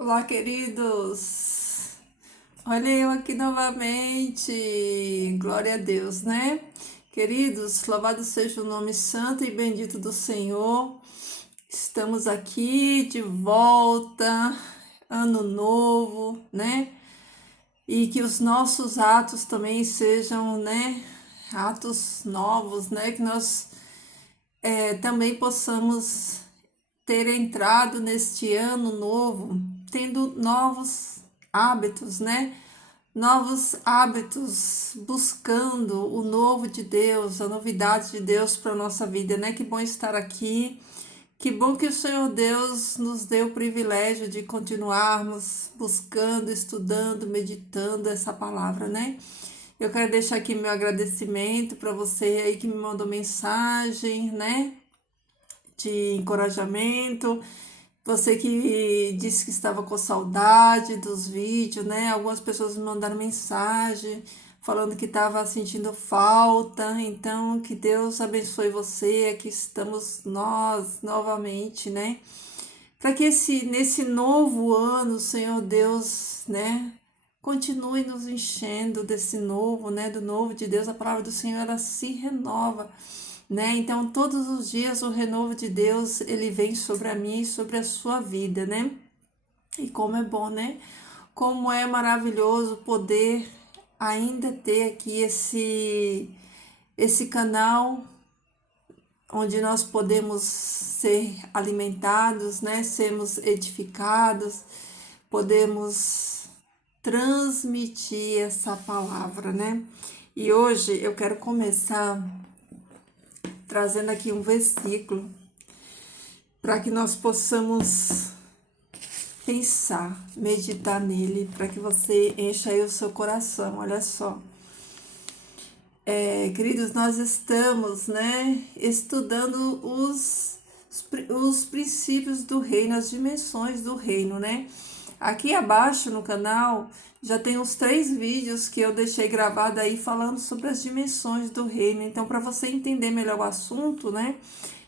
Olá, queridos! Olha eu aqui novamente, glória a Deus, né? Queridos, louvado seja o nome santo e bendito do Senhor. Estamos aqui de volta, ano novo, né? E que os nossos atos também sejam, né? Atos novos, né? Que nós também possamos ter entrado neste ano novo, tendo novos hábitos, né? Novos hábitos, buscando o novo de Deus, a novidade de Deus para a nossa vida, né? Que bom estar aqui. Que bom que o Senhor Deus nos deu o privilégio de continuarmos buscando, estudando, meditando essa palavra, né? Eu quero deixar aqui meu agradecimento para você aí que me mandou mensagem, né? De encorajamento. Você que disse que estava com saudade dos vídeos, né? Algumas pessoas me mandaram mensagem falando que estava sentindo falta. Então, que Deus abençoe você. Aqui estamos nós novamente, né? Para que nesse novo ano, Senhor Deus, né? Continue nos enchendo desse novo, né? Do novo de Deus. A palavra do Senhor, ela se renova, né? Então, todos os dias o renovo de Deus, ele vem sobre a minha e sobre a sua vida, né? E como é bom, né? Como é maravilhoso poder ainda ter aqui esse canal onde nós podemos ser alimentados, né? Sermos edificados, podemos transmitir essa palavra, né? E hoje eu quero começar trazendo aqui um versículo para que nós possamos pensar, meditar nele, para que você encha aí o seu coração. Olha só, queridos, nós estamos, né, estudando os princípios do reino, as dimensões do reino, né? Aqui abaixo no canal já tem uns 3 vídeos que eu deixei gravado aí falando sobre as dimensões do reino. Então, para você entender melhor o assunto, né?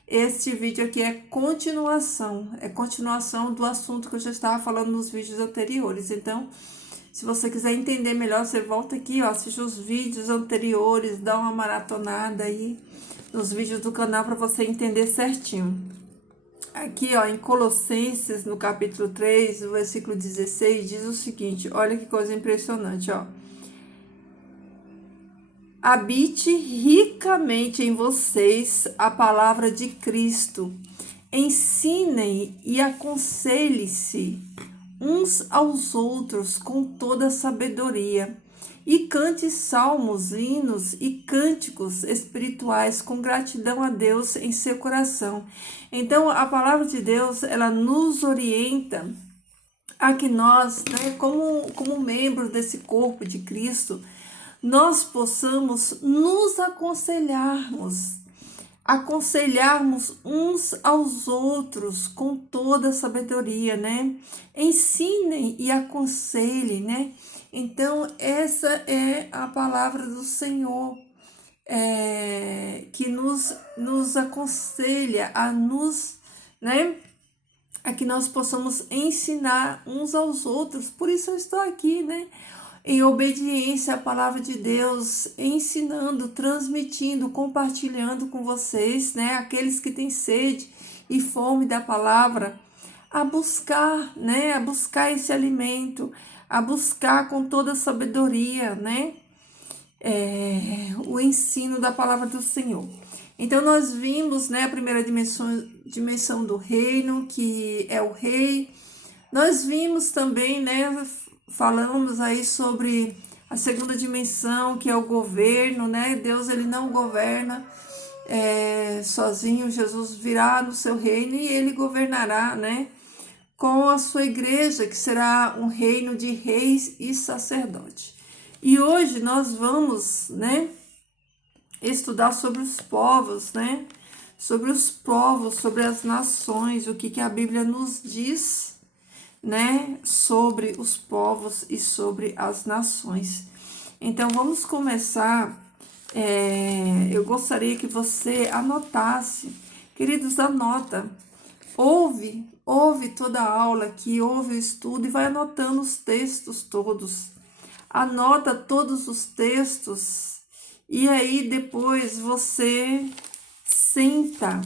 Este vídeo aqui é continuação do assunto que eu já estava falando nos vídeos anteriores. Então, se você quiser entender melhor, você volta aqui, ó, assiste os vídeos anteriores, dá uma maratonada aí nos vídeos do canal para você entender certinho. Aqui, ó, em Colossenses, no capítulo 3, o versículo 16, diz o seguinte, olha que coisa impressionante, ó. Habite ricamente em vocês a palavra de Cristo. Ensinem e aconselhem-se uns aos outros com toda sabedoria. E cante salmos, hinos e cânticos espirituais com gratidão a Deus em seu coração. Então, a palavra de Deus, ela nos orienta a que nós, né, como membros desse corpo de Cristo, nós possamos nos aconselharmos uns aos outros com toda sabedoria, né? Ensinem e aconselhem, né? Então, essa é a palavra do Senhor, que nos aconselha a nos, né? A que nós possamos ensinar uns aos outros. Por isso eu estou aqui, né? Em obediência à palavra de Deus, ensinando, transmitindo, compartilhando com vocês, né? Aqueles que têm sede e fome da palavra, a buscar, né? A buscar esse alimento, a buscar com toda a sabedoria, né? O ensino da palavra do Senhor. Então, nós vimos, né? A primeira dimensão do reino, que é o rei. Nós vimos também, né? Falamos aí sobre a segunda dimensão, que é o governo, né? Deus, ele não governa sozinho. Jesus virá no seu reino e ele governará, né? Com a sua igreja, que será um reino de reis e sacerdotes. E hoje nós vamos, né? Estudar sobre os povos, né? Sobre os povos, sobre as nações, o que a Bíblia nos diz, né, sobre os povos e sobre as nações. Então, vamos começar. Eu gostaria que você anotasse, queridos, anota ouve toda a aula aqui, ouve o estudo e vai anotando os textos todos. Anota todos os textos e aí depois você senta,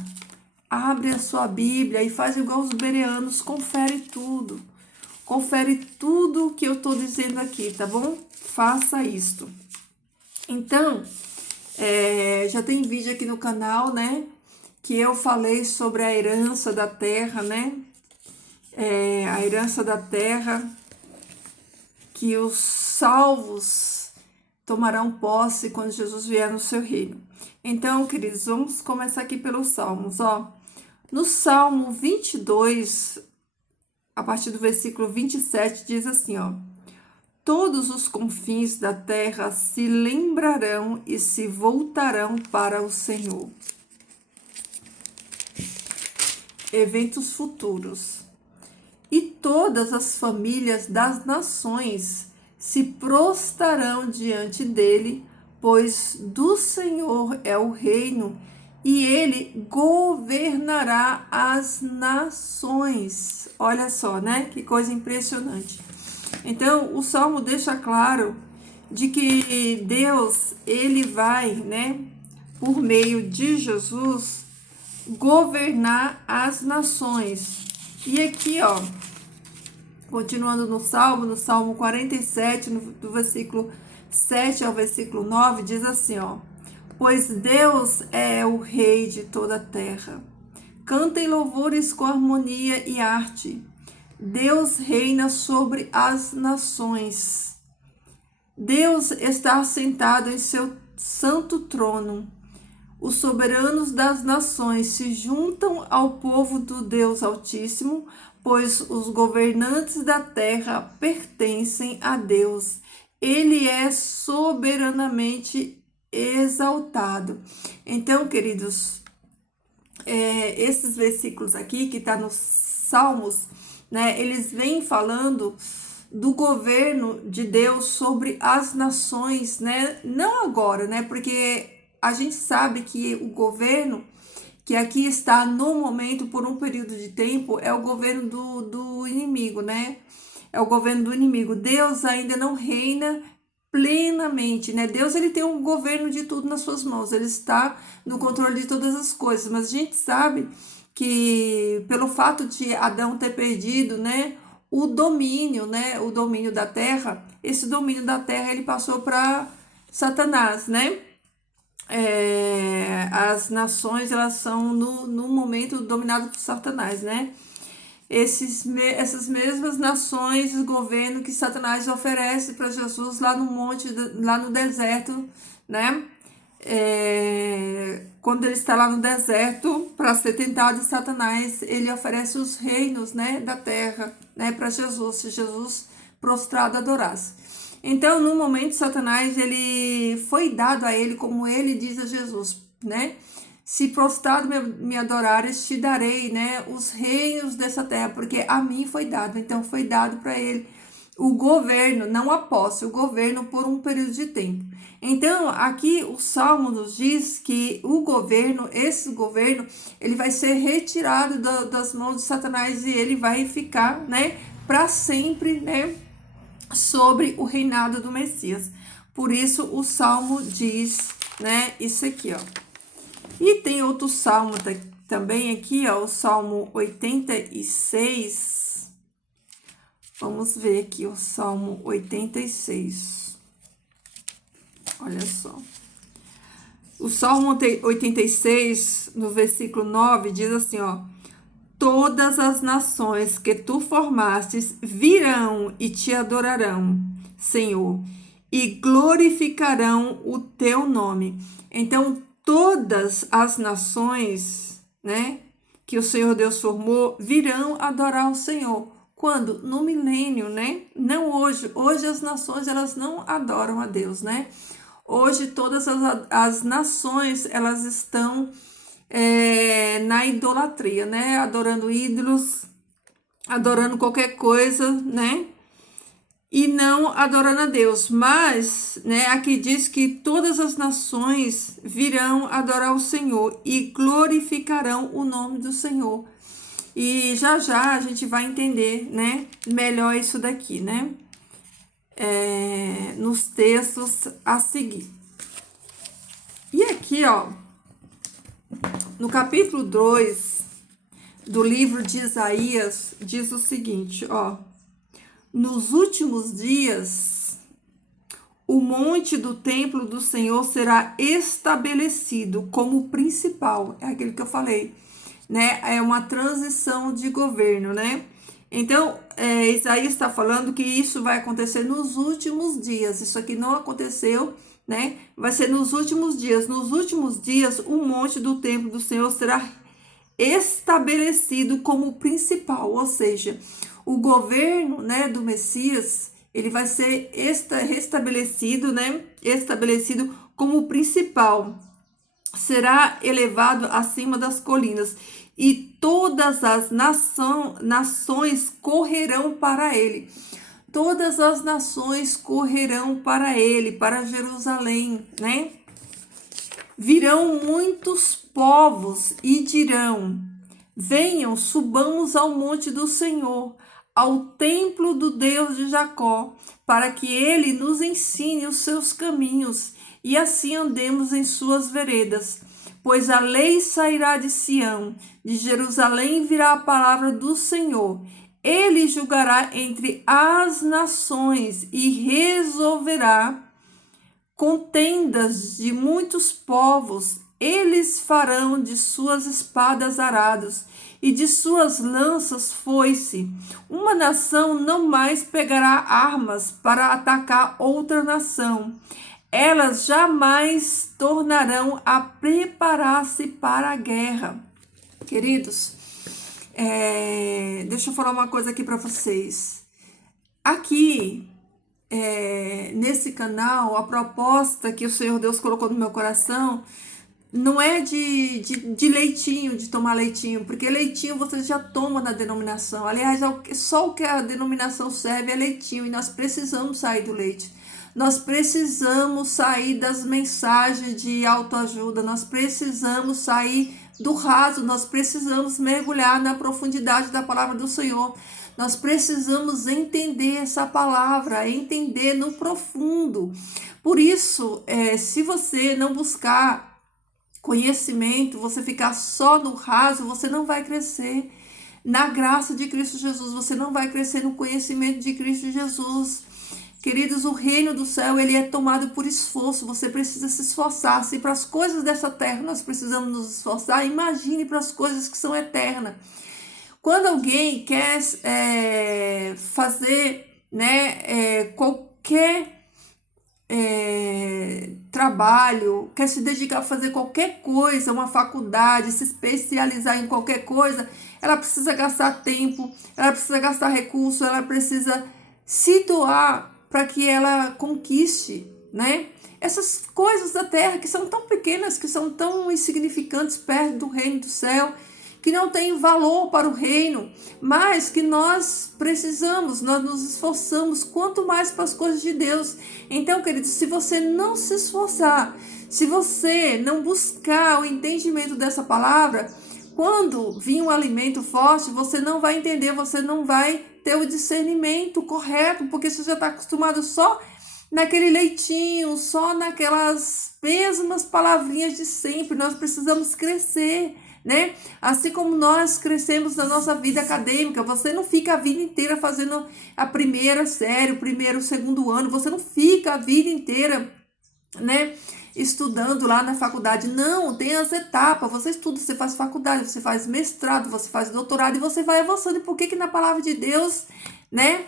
abre a sua Bíblia e faz igual os bereanos, confere tudo. Confere tudo que eu tô dizendo aqui, tá bom? Faça isto. Então, já tem vídeo aqui no canal, né? Que eu falei sobre a herança da terra, né? A herança da terra, que os salvos tomarão posse quando Jesus vier no seu reino. Então, queridos, vamos começar aqui pelos Salmos, ó. No Salmo 22, a partir do versículo 27, diz assim, ó: todos os confins da terra se lembrarão e se voltarão para o Senhor. Eventos futuros. E todas as famílias das nações se prostrarão diante dele, pois do Senhor é o reino e ele governará as nações. Olha só, né? Que coisa impressionante. Então, o Salmo deixa claro de que Deus, ele vai, né, por meio de Jesus, governar as nações. E aqui, ó, continuando no Salmo 47, do versículo 7 ao versículo 9, diz assim, ó: pois Deus é o Rei de toda a terra. Cantem louvores com harmonia e arte. Deus reina sobre as nações. Deus está assentado em seu santo trono. Os soberanos das nações se juntam ao povo do Deus Altíssimo, pois os governantes da terra pertencem a Deus. Ele é soberanamente exaltado. Então, queridos, esses versículos aqui que está nos Salmos, né, eles vêm falando do governo de Deus sobre as nações, né? Não agora, né? Porque a gente sabe que o governo que aqui está no momento, por um período de tempo, é o governo do inimigo, né? É o governo do inimigo. Deus ainda não reina plenamente, né? Deus, ele tem um governo de tudo nas suas mãos. Ele está no controle de todas as coisas. Mas a gente sabe que pelo fato de Adão ter perdido, né, o domínio, né, o domínio da terra, esse domínio da terra ele passou para Satanás, né? As nações, elas são no momento dominadas por Satanás, né? Essas mesmas nações, o governo que Satanás oferece para Jesus lá no monte, lá no deserto, né? Quando ele está lá no deserto para ser tentado, Satanás, ele oferece os reinos, né, da terra, né, para Jesus, se Jesus prostrado adorasse. Então, no momento, Satanás, ele foi dado a ele, como ele diz a Jesus, né? Se prostrado me adorares, te darei, né, os reinos dessa terra, porque a mim foi dado. Então, foi dado para ele o governo, não a posse, o governo por um período de tempo. Então, aqui o Salmo nos diz que o governo, esse governo, ele vai ser retirado das mãos de Satanás e ele vai ficar, né, para sempre, né, sobre o reinado do Messias. Por isso o Salmo diz, né, isso aqui, ó. E tem outro Salmo também aqui, ó, o Salmo 86. Vamos ver aqui o Salmo 86. Olha só. O Salmo 86, no versículo 9, diz assim, ó: todas as nações que tu formastes virão e te adorarão, Senhor, e glorificarão o teu nome. Então, todas as nações, né, que o Senhor Deus formou, virão adorar o Senhor. Quando? No milênio, né? Não hoje. Hoje as nações, elas não adoram a Deus, né? Hoje todas as nações, elas estão na idolatria, né? Adorando ídolos, adorando qualquer coisa, né? E não adorando a Deus. Mas, né, aqui diz que todas as nações virão adorar o Senhor e glorificarão o nome do Senhor. E já já a gente vai entender, né, melhor isso daqui, né, nos textos a seguir. E aqui, ó, no capítulo 2 do livro de Isaías, diz o seguinte, ó: nos últimos dias, o monte do templo do Senhor será estabelecido como principal. É aquilo que eu falei, né? É uma transição de governo, né? Então, Isaías está falando que isso vai acontecer nos últimos dias. Isso aqui não aconteceu, né? Vai ser nos últimos dias. Nos últimos dias, o monte do templo do Senhor será estabelecido como principal, ou seja, o governo, né, do Messias, ele vai ser restabelecido, né, estabelecido como principal, será elevado acima das colinas, e todas as nações correrão para ele. Todas as nações correrão para ele, para Jerusalém, né? Virão muitos povos e dirão: venham, subamos ao monte do Senhor, ao templo do Deus de Jacó, para que ele nos ensine os seus caminhos e assim andemos em suas veredas. Pois a lei sairá de Sião, de Jerusalém virá a palavra do Senhor. Ele julgará entre as nações e resolverá contendas de muitos povos. Eles farão de suas espadas arados e de suas lanças foice. Uma nação não mais pegará armas para atacar outra nação. Elas jamais tornarão a preparar-se para a guerra. Queridos, deixa eu falar uma coisa aqui para vocês. Aqui, nesse canal, a proposta que o Senhor Deus colocou no meu coração não é de leitinho, de tomar leitinho, porque leitinho você já toma na denominação. Aliás, só o que a denominação serve é leitinho, e nós precisamos sair do leite. Nós precisamos sair das mensagens de autoajuda, nós precisamos sair do raso, nós precisamos mergulhar na profundidade da palavra do Senhor. Nós precisamos entender essa palavra, entender no profundo. Por isso, se você não buscar conhecimento, você ficar só no raso, você não vai crescer na graça de Cristo Jesus, você não vai crescer no conhecimento de Cristo Jesus. Queridos, o reino do céu, ele é tomado por esforço, você precisa se esforçar. Se para as coisas dessa terra nós precisamos nos esforçar, imagine para as coisas que são eternas. Quando alguém quer fazer, né, qualquer trabalho, quer se dedicar a fazer qualquer coisa, uma faculdade, se especializar em qualquer coisa, ela precisa gastar tempo, ela precisa gastar recurso, ela precisa se doar para que ela conquiste, né? Essas coisas da terra que são tão pequenas, que são tão insignificantes perto do reino do céu, que não tem valor para o reino, mas que nós precisamos, nós nos esforçamos quanto mais para as coisas de Deus. Então, queridos, se você não se esforçar, se você não buscar o entendimento dessa palavra, quando vir um alimento forte, você não vai entender, você não vai ter o discernimento correto, porque você já está acostumado só naquele leitinho, só naquelas mesmas palavrinhas de sempre. Nós precisamos crescer, né? Assim como nós crescemos na nossa vida acadêmica, você não fica a vida inteira fazendo a primeira série, o primeiro, o segundo ano, você não fica a vida inteira, né, estudando lá na faculdade. Não, tem as etapas, você estuda, você faz faculdade, você faz mestrado, você faz doutorado e você vai avançando. E por que na palavra de Deus, né,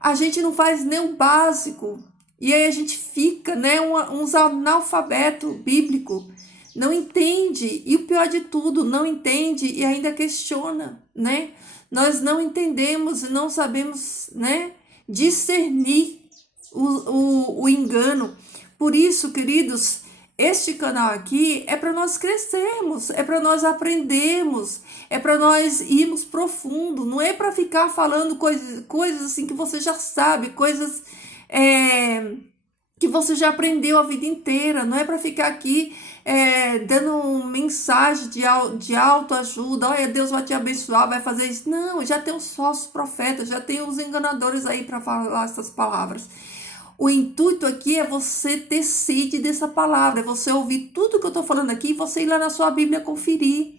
a gente não faz nem o básico? E aí a gente fica, né, uns analfabeto bíblico, não entende, e o pior de tudo, não entende e ainda questiona, né? Nós não entendemos e não sabemos, né, discernir o engano. Por isso, queridos, este canal aqui é para nós crescermos, é para nós aprendermos, é para nós irmos profundo, não é para ficar falando coisas assim que você já sabe, coisas que você já aprendeu a vida inteira, não é para ficar aqui dando mensagem de autoajuda, olha, Deus vai te abençoar, vai fazer isso. Não, já tem os falsos profetas, já tem os enganadores aí para falar essas palavras. O intuito aqui é você ter sede dessa palavra, é você ouvir tudo que eu estou falando aqui e você ir lá na sua Bíblia conferir.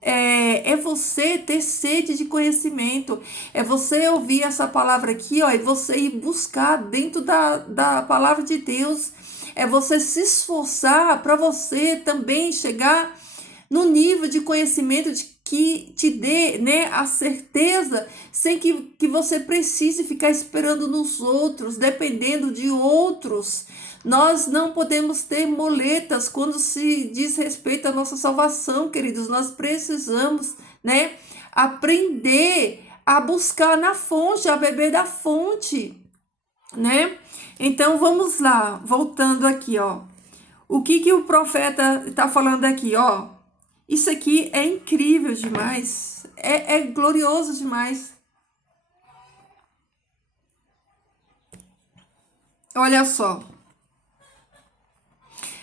É você ter sede de conhecimento, é você ouvir essa palavra aqui, ó, e você ir buscar dentro da palavra de Deus, é você se esforçar para você também chegar no nível de conhecimento que te dê, né, a certeza, sem que você precise ficar esperando nos outros, dependendo de outros. Nós não podemos ter moletas quando se diz respeito à nossa salvação, queridos. Nós precisamos, né, aprender a buscar na fonte, a beber da fonte, né? Então vamos lá, voltando aqui, ó. O que o profeta está falando aqui, ó? Isso aqui é incrível demais, é glorioso demais. Olha só,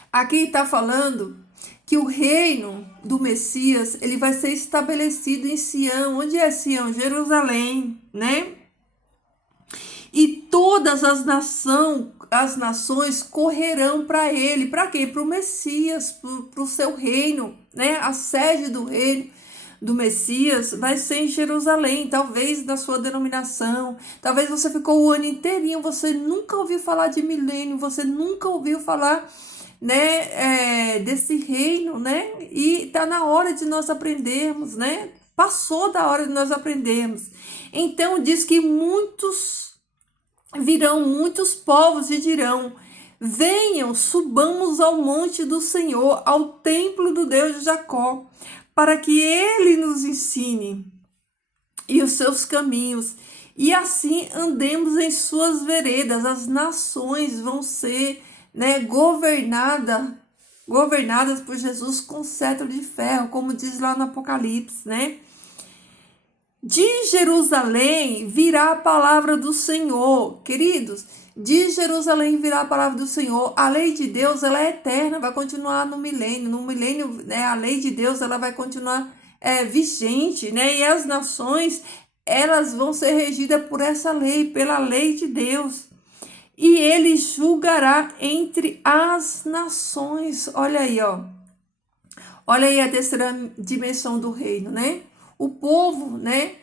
aqui está falando que o reino do Messias, ele vai ser estabelecido em Sião. Onde é Sião? Jerusalém, né? E todas as nações correrão para ele. Para quê? Para o Messias, para o seu reino, né? A sede do reino do Messias vai ser em Jerusalém, talvez na sua denominação. Talvez você ficou o ano inteirinho, você nunca ouviu falar de milênio, você nunca ouviu falar, né, desse reino, né? E tá na hora de nós aprendermos, né? Passou da hora de nós aprendermos. Então diz que virão muitos povos e dirão: venham, subamos ao monte do Senhor, ao templo do Deus de Jacó, para que ele nos ensine e os seus caminhos, e assim andemos em suas veredas. As nações vão ser, né, governadas por Jesus com cetro de ferro, como diz lá no Apocalipse, né? De Jerusalém virá a palavra do Senhor, queridos. De Jerusalém virá a palavra do Senhor. A lei de Deus, ela é eterna, vai continuar no milênio. No milênio, né, a lei de Deus, ela vai continuar vigente, né? E as nações, elas vão ser regidas por essa lei, pela lei de Deus. E ele julgará entre as nações. Olha aí, ó. Olha aí a terceira dimensão do reino, né? O povo, né,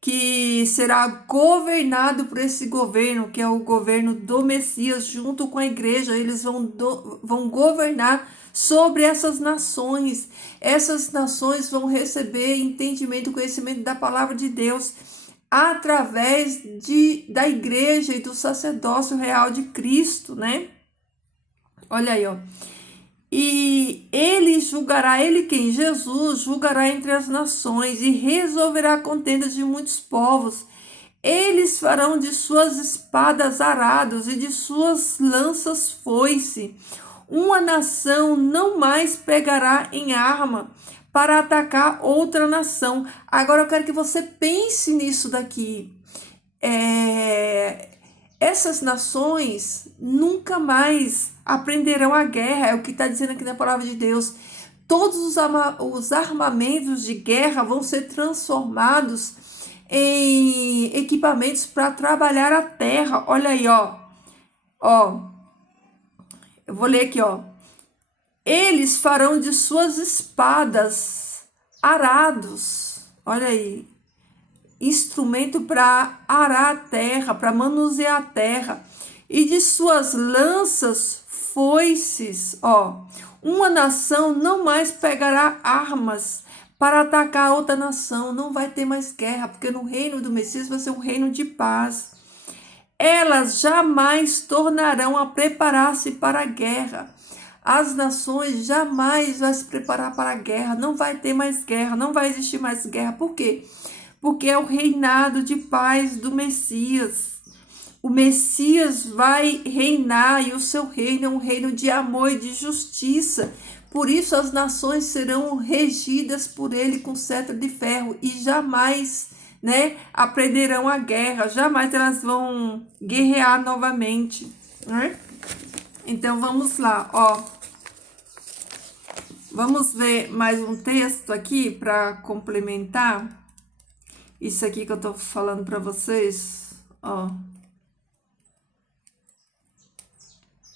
que será governado por esse governo, que é o governo do Messias, junto com a igreja. Eles vão governar sobre essas nações. Essas nações vão receber entendimento, conhecimento da palavra de Deus através da igreja e do sacerdócio real de Cristo, né? Olha aí, ó. E ele julgará, ele quem? Jesus julgará entre as nações e resolverá contendas de muitos povos. Eles farão de suas espadas arados e de suas lanças foice. Uma nação não mais pegará em arma para atacar outra nação. Agora eu quero que você pense nisso daqui. Essas nações nunca mais aprenderão a guerra, é o que está dizendo aqui na palavra de Deus. Todos os armamentos de guerra vão ser transformados em equipamentos para trabalhar a terra. Olha aí, ó. Eu vou ler aqui, ó. Eles farão de suas espadas arados. Olha aí. Instrumento para arar a terra, para manusear a terra. E de suas lanças foices, ó. Uma nação não mais pegará armas para atacar outra nação. Não vai ter mais guerra, porque no reino do Messias vai ser um reino de paz. Elas jamais tornarão a preparar-se para a guerra. As nações jamais vão se preparar para a guerra. Não vai ter mais guerra, não vai existir mais guerra. Por quê? Porque é o reinado de paz do Messias. O Messias vai reinar e o seu reino é um reino de amor e de justiça. Por isso as nações serão regidas por ele com cetro de ferro e jamais, né, aprenderão a guerra, jamais elas vão guerrear novamente, né? Então vamos lá, ó. Vamos ver mais um texto aqui para complementar isso aqui que eu tô falando para vocês. Ó.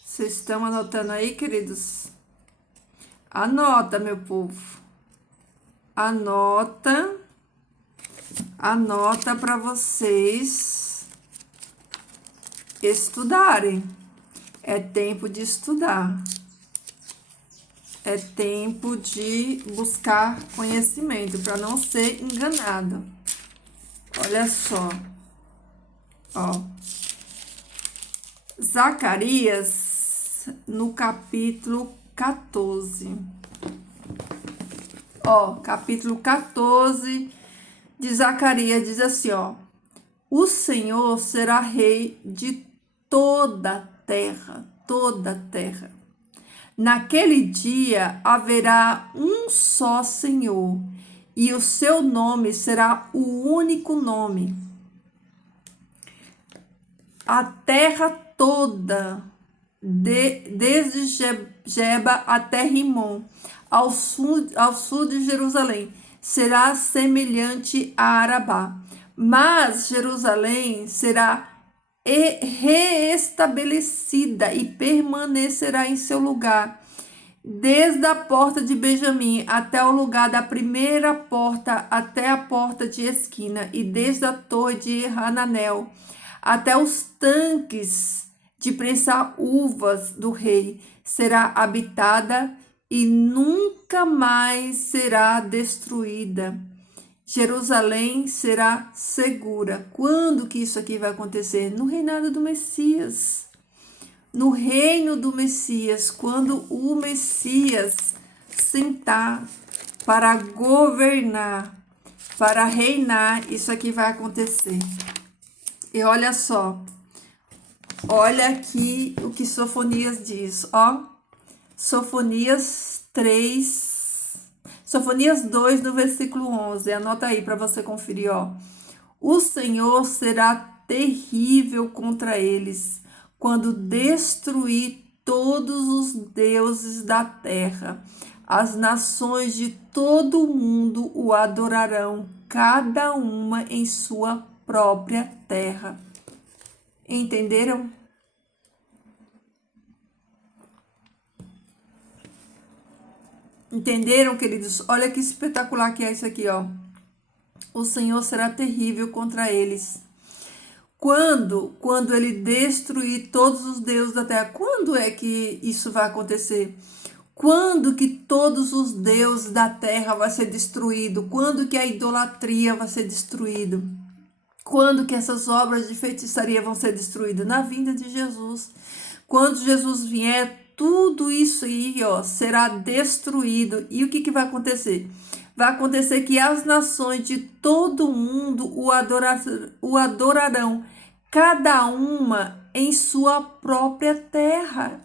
Vocês estão anotando aí, queridos? Anota, meu povo. Anota. Anota para vocês estudarem. É tempo de estudar. É tempo de buscar conhecimento para não ser enganado. Olha só. Ó. Zacarias, no capítulo 14. Ó, capítulo 14 de Zacarias diz assim, ó: o Senhor será rei de toda a terra, toda a terra. Naquele dia haverá um só Senhor, e o seu nome será o único nome. A terra toda, desde Geba até Rimon, ao sul de Jerusalém, será semelhante a Arabá. Mas Jerusalém será reestabelecida e permanecerá em seu lugar, desde a porta de Benjamim até o lugar da primeira porta, até a porta de esquina, e desde a torre de Hananel até os tanques de prensar uvas do rei, será habitada e nunca mais será destruída. Jerusalém será segura. Quando que isso aqui vai acontecer? No reinado do Messias. No reino do Messias, quando o Messias sentar para governar, para reinar, isso aqui vai acontecer. E olha só, olha aqui o que Sofonias diz, ó. Sofonias 2, no versículo 11. Anota aí para você conferir, ó. O Senhor será terrível contra eles, quando destruir todos os deuses da terra. As nações de todo o mundo o adorarão, cada uma em sua própria terra. Entenderam? Entenderam, queridos? Olha que espetacular que é isso aqui, ó. O Senhor será terrível contra eles. Quando ele destruir todos os deuses da terra. Quando é que isso vai acontecer? Quando que todos os deuses da terra vai ser destruído? Quando que a idolatria vai ser destruído? Quando que essas obras de feitiçaria vão ser destruídas? Na vinda de Jesus. Quando Jesus vier, tudo isso aí, ó, será destruído. E o que vai acontecer? Vai acontecer que as nações de todo o mundo o adorarão, cada uma em sua própria terra.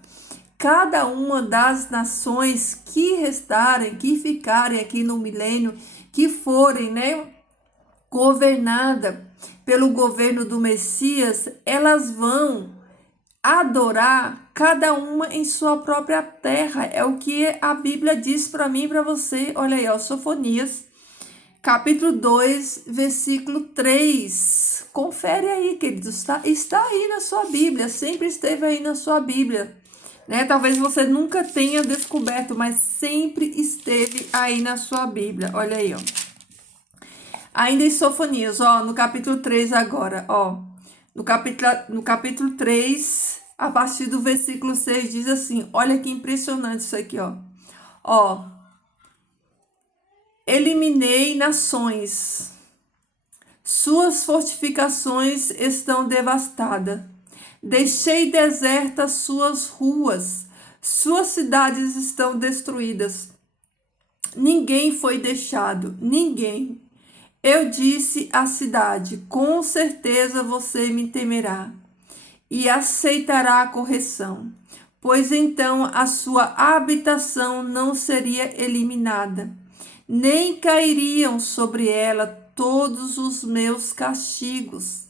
Cada uma das nações que restarem, que ficarem aqui no milênio, que forem, né, governada pelo governo do Messias, elas vão adorar cada uma em sua própria terra. É o que a Bíblia diz para mim e para você. Olha aí, ó, Sofonias, capítulo 2, versículo 3. Confere aí, queridos, está aí na sua Bíblia, sempre esteve aí na sua Bíblia, né? Talvez você nunca tenha descoberto, mas sempre esteve aí na sua Bíblia. Olha aí, ó. Ainda em Sofonias, ó, no capítulo 3 agora, ó. No capítulo 3, a partir do versículo 6, diz assim, olha que impressionante isso aqui, ó. Ó, eliminei nações, suas fortificações estão devastadas. Deixei desertas suas ruas, suas cidades estão destruídas. Ninguém foi deixado, ninguém. Eu disse à cidade, com certeza você me temerá e aceitará a correção, pois então a sua habitação não seria eliminada, nem cairiam sobre ela todos os meus castigos.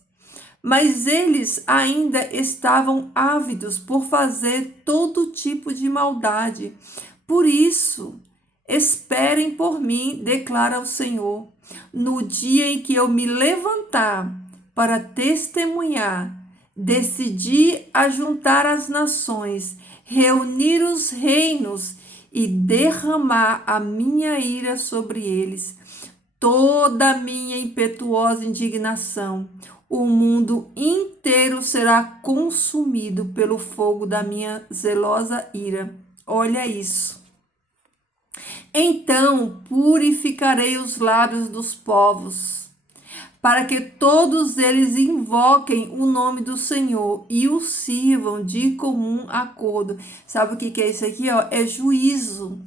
Mas eles ainda estavam ávidos por fazer todo tipo de maldade. Por isso, Esperem por mim, declara o Senhor, no dia em que eu me levantar para testemunhar, decidi ajuntar as nações, reunir os reinos e derramar a minha ira sobre eles, toda a minha impetuosa indignação. O mundo inteiro será consumido pelo fogo da minha zelosa ira. Olha isso. Então purificarei os lábios dos povos, para que todos eles invoquem o nome do Senhor e o sirvam de comum acordo. Sabe o que é isso aqui? Ó? É juízo.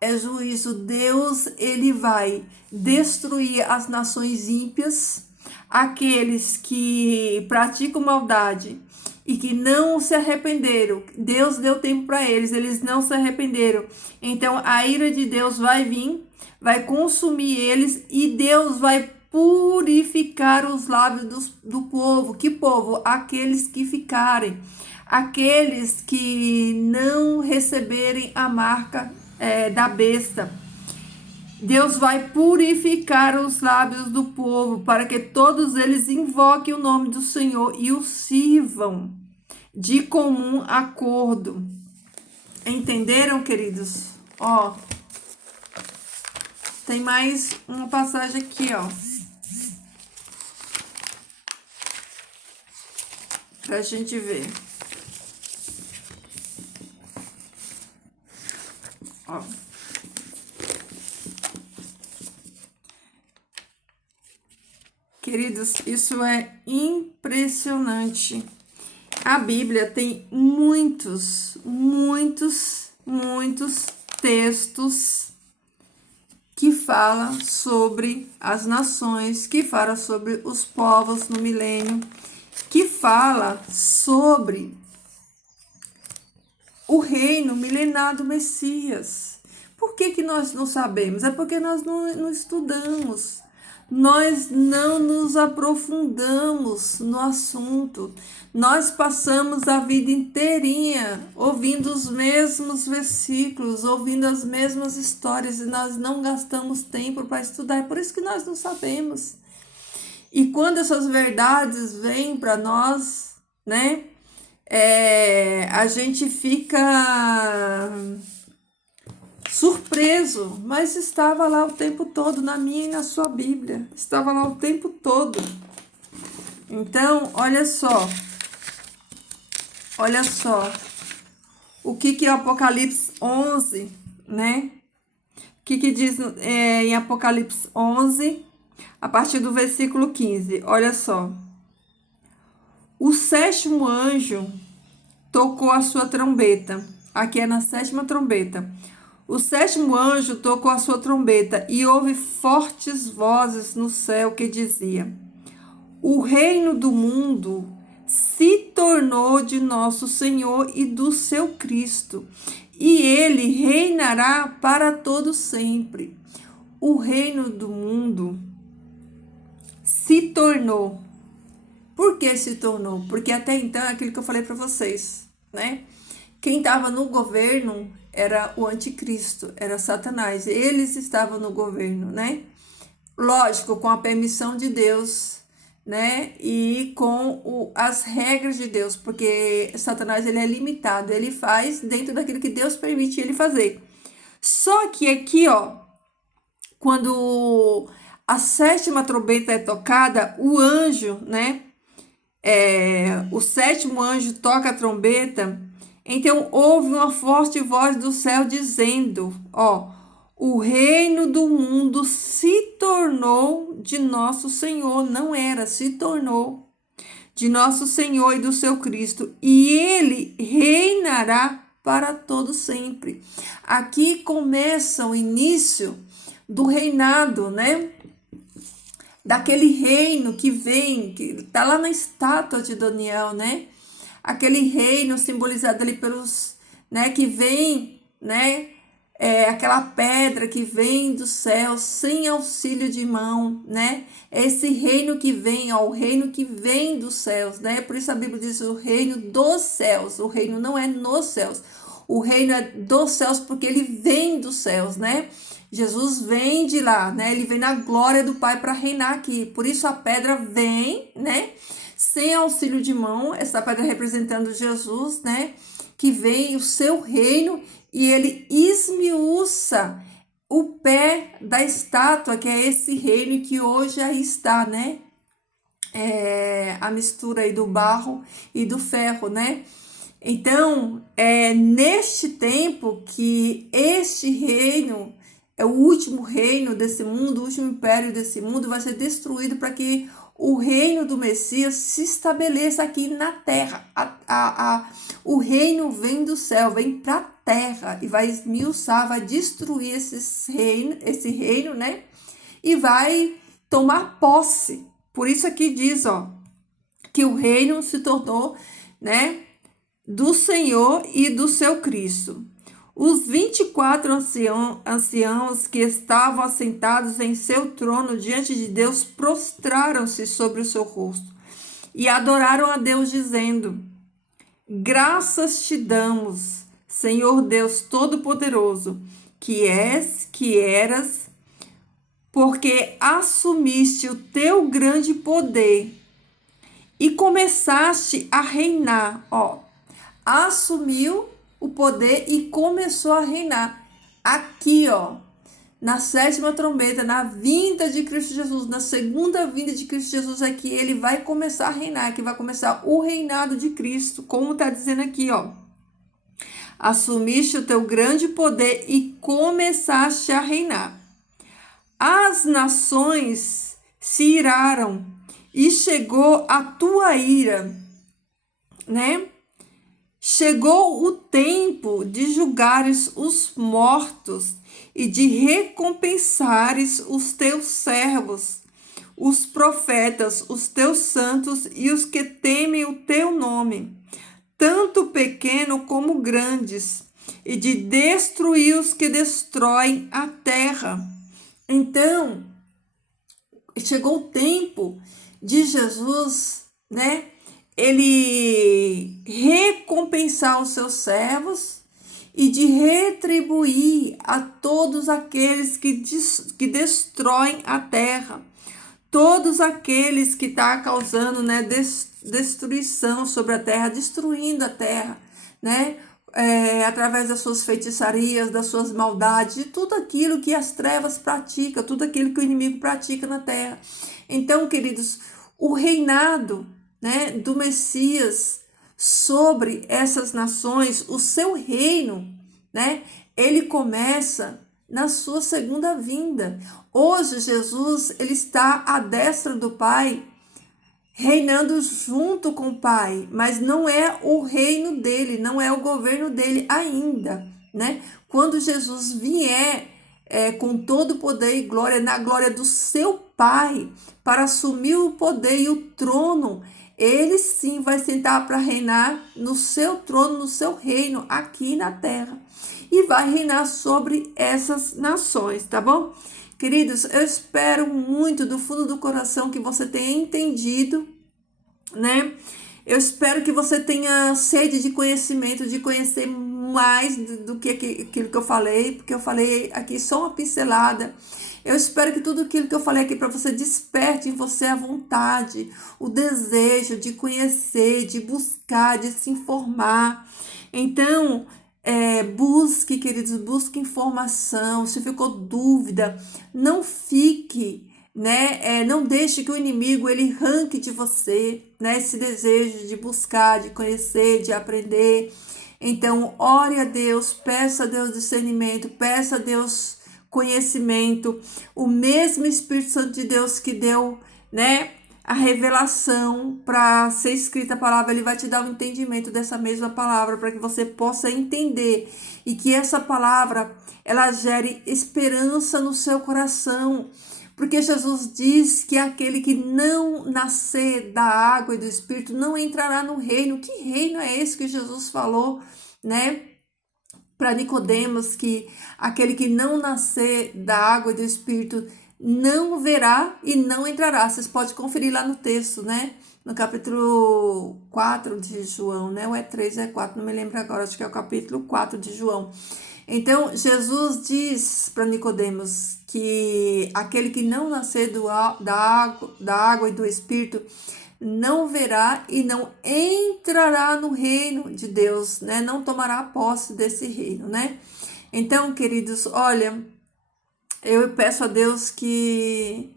É juízo. Deus, ele vai destruir as nações ímpias, aqueles que praticam maldade e que não se arrependeram. Deus deu tempo para eles, eles não se arrependeram. Então a ira de Deus vai vir, vai consumir eles e Deus vai purificar os lábios do povo. Que povo? Aqueles que ficarem, aqueles que não receberem a marca da besta. Deus vai purificar os lábios do povo para que todos eles invoquem o nome do Senhor e o sirvam de comum acordo. Entenderam, queridos? Ó, tem mais uma passagem aqui, ó, pra gente ver. Ó. Queridos, isso é impressionante. A Bíblia tem muitos textos que falam sobre as nações, que falam sobre os povos no milênio, que fala sobre o reino milenar do Messias. Por que nós não sabemos? É porque nós não estudamos. Nós não nos aprofundamos no assunto. Nós passamos a vida inteirinha ouvindo os mesmos versículos, ouvindo as mesmas histórias, e nós não gastamos tempo para estudar. É por isso que nós não sabemos. E quando essas verdades vêm para nós, né, a gente fica surpreso, mas estava lá o tempo todo, na minha e na sua Bíblia. Estava lá o tempo todo. Então, olha só. Olha só. O que é o Apocalipse 11, né? O que diz em Apocalipse 11, a partir do versículo 15. Olha só. O sétimo anjo tocou a sua trombeta. Aqui é na sétima trombeta. O sétimo anjo tocou a sua trombeta e houve fortes vozes no céu que dizia: o reino do mundo se tornou de nosso Senhor e do seu Cristo, e ele reinará para todo sempre. O reino do mundo se tornou. Por que se tornou? Porque até então é aquilo que eu falei para vocês, né? Quem estava no governo era o anticristo, era Satanás. Eles estavam no governo, né? Lógico, com a permissão de Deus, né? E com as regras de Deus, porque Satanás, ele é limitado, ele faz dentro daquilo que Deus permite ele fazer. Só que aqui, ó, quando a sétima trombeta é tocada, o anjo, né? O sétimo anjo toca a trombeta. Então houve uma forte voz do céu dizendo, ó, o reino do mundo se tornou de nosso Senhor, não era, se tornou de nosso Senhor e do seu Cristo, e ele reinará para todo sempre. Aqui começa o início do reinado, né? Daquele reino que vem, que está lá na estátua de Daniel, né? Aquele reino simbolizado ali pelos, né, que vem, né, aquela pedra que vem do céu sem auxílio de mão, né? Esse reino que vem, ó, o reino que vem dos céus, né? Por isso a Bíblia diz o reino dos céus. O reino não é nos céus. O reino é dos céus porque ele vem dos céus, né? Jesus vem de lá, né? Ele vem na glória do Pai para reinar aqui. Por isso a pedra vem, né? Sem auxílio de mão, essa pedra representando Jesus, né? Que vem o seu reino e ele esmiuça o pé da estátua, que é esse reino que hoje aí está, né? A mistura aí do barro e do ferro, né? Então, é neste tempo que este reino é o último reino desse mundo, o último império desse mundo vai ser destruído para que o reino do Messias se estabeleça aqui na terra. O reino vem do céu, vem para a terra e vai esmiuçar, vai destruir esse reino, né? E vai tomar posse. Por isso aqui diz, ó, que o reino se tornou, né, do Senhor e do seu Cristo. Os 24 anciãos que estavam assentados em seu trono diante de Deus prostraram-se sobre o seu rosto e adoraram a Deus, dizendo: Graças te damos, Senhor Deus Todo-Poderoso, que és, que eras, porque assumiste o teu grande poder e começaste a reinar. Ó, assumiu o poder e começou a reinar. Aqui, ó, na sétima trombeta, na vinda de Cristo Jesus, na segunda vinda de Cristo Jesus, é que ele vai começar a reinar, que vai começar o reinado de Cristo, como está dizendo aqui, ó. Assumiste o teu grande poder e começaste a reinar. As nações se iraram e chegou a tua ira, né? Chegou o tempo de julgares os mortos e de recompensares os teus servos, os profetas, os teus santos e os que temem o teu nome, tanto pequeno como grandes, e de destruir os que destroem a terra. Então, chegou o tempo de Jesus, né? Ele recompensar os seus servos e de retribuir a todos aqueles que destroem a terra, todos aqueles que estão causando, né, destruição sobre a terra, destruindo a terra, né, através das suas feitiçarias, das suas maldades, de tudo aquilo que as trevas praticam, tudo aquilo que o inimigo pratica na terra. Então, queridos, o reinado, né, do Messias sobre essas nações, o seu reino, né, ele começa na sua segunda vinda. Hoje, Jesus, ele está à destra do Pai, reinando junto com o Pai, mas não é o reino dele, não é o governo dele ainda, né? Quando Jesus vier com todo o poder e glória, na glória do seu Pai, para assumir o poder e o trono, ele sim vai sentar para reinar no seu trono, no seu reino, aqui na terra. E vai reinar sobre essas nações, tá bom? Queridos, eu espero muito do fundo do coração que você tenha entendido, né? Eu espero que você tenha sede de conhecimento, de conhecer mais do que aquilo que eu falei, porque eu falei aqui só uma pincelada. Eu espero que tudo aquilo que eu falei aqui para você desperte em você a vontade, o desejo de conhecer, de buscar, de se informar. Então, busque, queridos, busque informação. Se ficou dúvida, não fique, né? Não deixe que o inimigo ele arranque de você, né? Esse desejo de buscar, de conhecer, de aprender. Então, ore a Deus, peça a Deus discernimento, peça a Deus conhecimento. O mesmo Espírito Santo de Deus que deu, né, a revelação para ser escrita a palavra, ele vai te dar o entendimento dessa mesma palavra para que você possa entender e que essa palavra ela gere esperança no seu coração. Porque Jesus diz que aquele que não nascer da água e do Espírito não entrará no reino. Que reino é esse que Jesus falou, né? Para Nicodemos, que aquele que não nascer da água e do Espírito não verá e não entrará. Vocês podem conferir lá no texto, né? no capítulo 4 de João, né? Ou é 3 ou é 4, não me lembro agora, acho que é o capítulo 4 de João. Então, Jesus diz para Nicodemos que aquele que não nascer da água e do Espírito não verá e não entrará no reino de Deus, né? Não tomará posse desse reino, né? Então, queridos, olha, eu peço a Deus que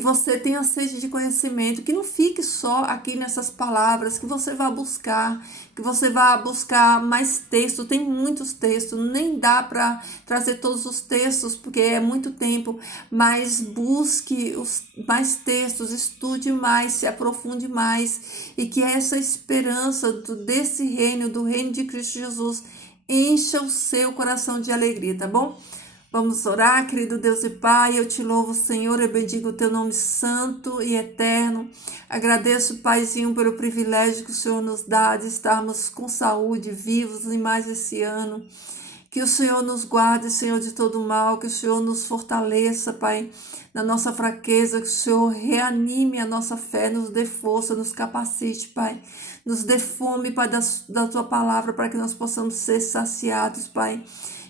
você tenha sede de conhecimento, que não fique só aqui nessas palavras, que você vá buscar, mais texto. Tem muitos textos, nem dá para trazer todos os textos, porque é muito tempo, mas busque os mais textos, estude mais, se aprofunde mais, e que essa esperança desse reino, do reino de Cristo Jesus, encha o seu coração de alegria, tá bom? Vamos orar, querido Deus e Pai, eu te louvo, Senhor, eu bendigo o teu nome santo e eterno. Agradeço, Paizinho, pelo privilégio que o Senhor nos dá de estarmos com saúde, vivos em mais esse ano. Que o Senhor nos guarde, Senhor, de todo mal, que o Senhor nos fortaleça, Pai, na nossa fraqueza, que o Senhor reanime a nossa fé, nos dê força, nos capacite, Pai. Nos dê fome, Pai, da tua palavra, para que nós possamos ser saciados, Pai.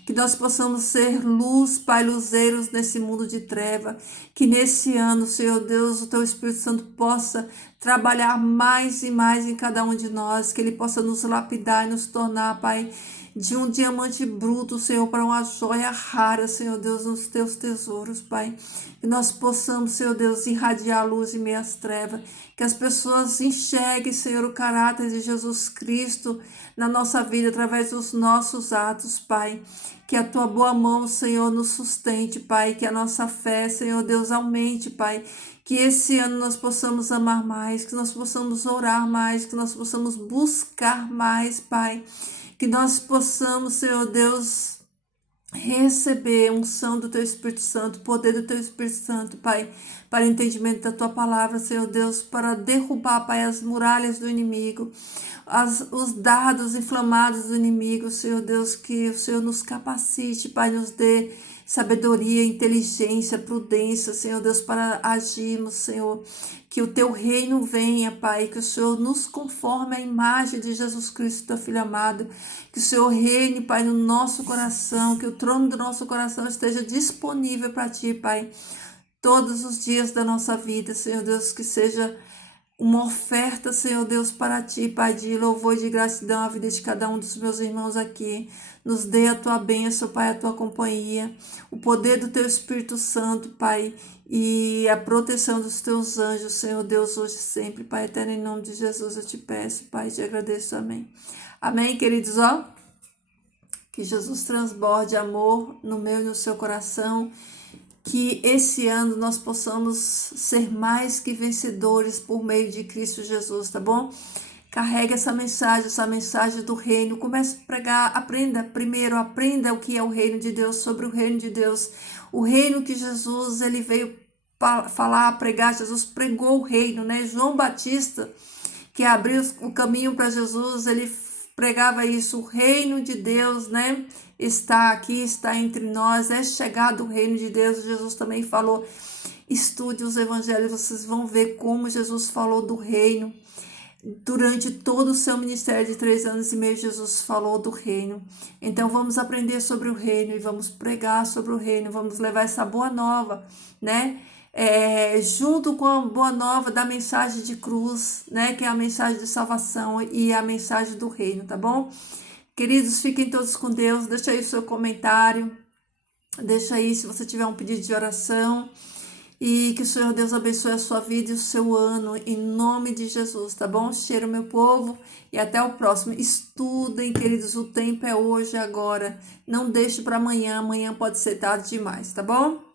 Que nós possamos ser luz, Pai, luzeiros nesse mundo de treva. Que nesse ano, Senhor Deus, o Teu Espírito Santo possa trabalhar mais e mais em cada um de nós. Que Ele possa nos lapidar e nos tornar, Pai, de um diamante bruto, Senhor, para uma joia rara, Senhor Deus, nos Teus tesouros, Pai. Que nós possamos, Senhor Deus, irradiar a luz em meio às trevas. Que as pessoas enxerguem, Senhor, o caráter de Jesus Cristo na nossa vida, através dos nossos atos, Pai. Que a Tua boa mão, Senhor, nos sustente, Pai. Que a nossa fé, Senhor Deus, aumente, Pai. Que esse ano nós possamos amar mais, que nós possamos orar mais, que nós possamos buscar mais, Pai. Que nós possamos, Senhor Deus, receber unção do Teu Espírito Santo, poder do Teu Espírito Santo, Pai, para o entendimento da Tua palavra, Senhor Deus, para derrubar, Pai, as muralhas do inimigo, os dardos inflamados do inimigo, Senhor Deus, que o Senhor nos capacite, Pai, nos dê sabedoria, inteligência, prudência, Senhor Deus, para agirmos, Senhor. Que o Teu reino venha, Pai, que o Senhor nos conforme à imagem de Jesus Cristo, Teu Filho amado. Que o Senhor reine, Pai, no nosso coração, que o trono do nosso coração esteja disponível para Ti, Pai, todos os dias da nossa vida, Senhor Deus, que seja uma oferta, Senhor Deus, para Ti, Pai, de louvor e de gratidão à vida de cada um dos meus irmãos aqui. Nos dê a Tua bênção, Pai, a Tua companhia, o poder do Teu Espírito Santo, Pai, e a proteção dos Teus anjos, Senhor Deus, hoje e sempre, Pai eterno, em nome de Jesus eu te peço, Pai, te agradeço, amém. Amém, queridos, ó, que Jesus transborde amor no meu e no seu coração, que esse ano nós possamos ser mais que vencedores por meio de Cristo Jesus, tá bom? Carregue essa mensagem do reino, comece a pregar, aprenda o que é o reino de Deus, sobre o reino de Deus, o reino que Jesus, ele veio falar, pregar, Jesus pregou o reino, né? João Batista, que abriu o caminho para Jesus, ele pregava isso, o reino de Deus, né? Está aqui, está entre nós, é chegado o reino de Deus. Jesus também falou, estude os evangelhos, vocês vão ver como Jesus falou do reino. Durante todo o seu ministério de 3 anos e meio, Jesus falou do reino. Então vamos aprender sobre o reino e vamos pregar sobre o reino, vamos levar essa boa nova, né? Junto com a boa nova da mensagem de cruz, né? Que é a mensagem de salvação e a mensagem do reino, tá bom? Queridos, fiquem todos com Deus. Deixa aí o seu comentário, deixa aí se você tiver um pedido de oração. E que o Senhor Deus abençoe a sua vida e o seu ano, em nome de Jesus, tá bom? Cheiro, meu povo, e até o próximo. Estudem, queridos, o tempo é hoje, agora. Não deixe para amanhã, amanhã pode ser tarde demais, tá bom?